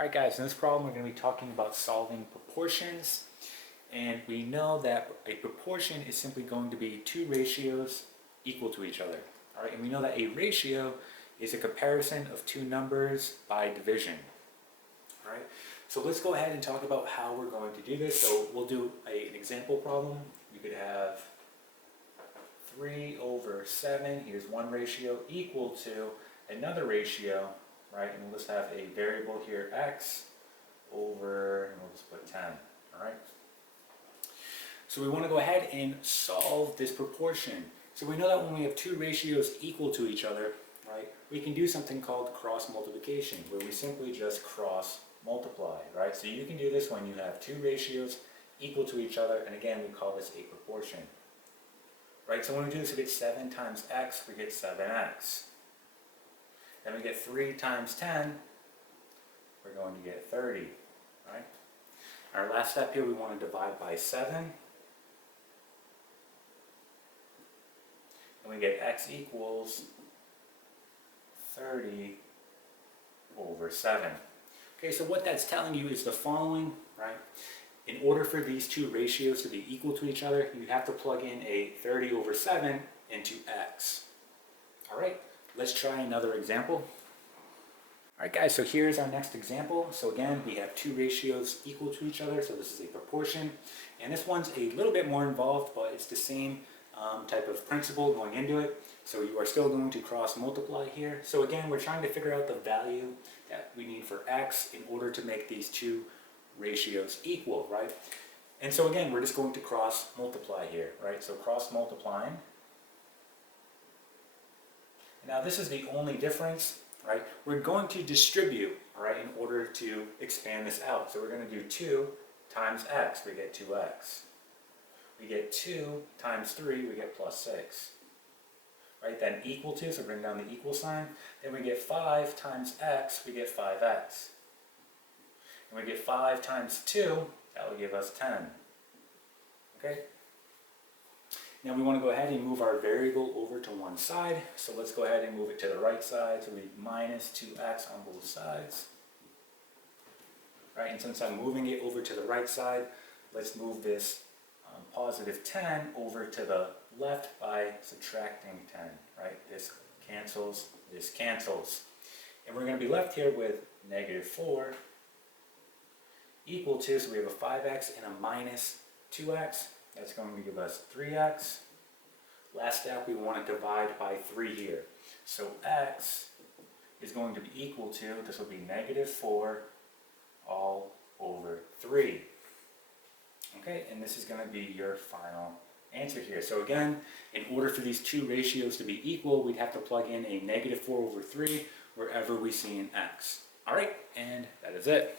Alright guys, in this problem we're going to be talking about solving proportions, and we know that a proportion is simply going to be two ratios equal to each other. Alright, and we know that a ratio is a comparison of two numbers by division. Alright, so let's go ahead and talk about how we're going to do this. So we'll do an example problem. We could have 3 over 7, here's one ratio, equal to another ratio, right? And we'll just have a variable here, x, over, and we'll just put 10, all right? So we want to go ahead and solve this proportion. So we know that when we have two ratios equal to each other, right, we can do something called cross multiplication, where we simply just cross multiply, right? So you can do this when you have two ratios equal to each other, and again, we call this a proportion. Right, so when we do this, we get 7 times x, we get 7x. Then we get 3 times 10, we're going to get 30, right? Our last step here, we want to divide by 7. And we get x equals 30 over 7. Okay, so what that's telling you is the following, right? In order for these two ratios to be equal to each other, you have to plug in a 30 over 7 into x. Alright, let's try another example. Alright guys, so here's our next example. So again, we have two ratios equal to each other, so this is a proportion. And this one's a little bit more involved, but it's the same type of principle going into it. So you are still going to cross multiply here. So again, we're trying to figure out the value that we need for x in order to make these two ratios equal, right? And so again, we're just going to cross multiply here, right? So cross multiplying. Now this is the only difference, right? We're going to distribute, all right, in order to expand this out. So we're going to do 2 times x, we get 2x. We get 2 times 3, we get plus 6. Right, then equal to, so bring down the equal sign. Then we get 5 times x, we get 5x. And we get 5 times 2, that will give us 10. Okay? Now we want to go ahead and move our variable over to one side. So let's go ahead and move it to the right side. So we minus 2x on both sides. Right, and since I'm moving it over to the right side, let's move this positive 10 over to the left by subtracting 10. Right? This cancels, this cancels. And we're going to be left here with negative 4 equal to, so we have a 5x and a minus 2x. That's going to give us 3x. Last step, we want to divide by 3 here. So x is going to be equal to, this will be negative 4 all over 3. Okay, and this is going to be your final answer here. So again, in order for these two ratios to be equal, we'd have to plug in a negative 4 over 3 wherever we see an x. Alright, and that is it.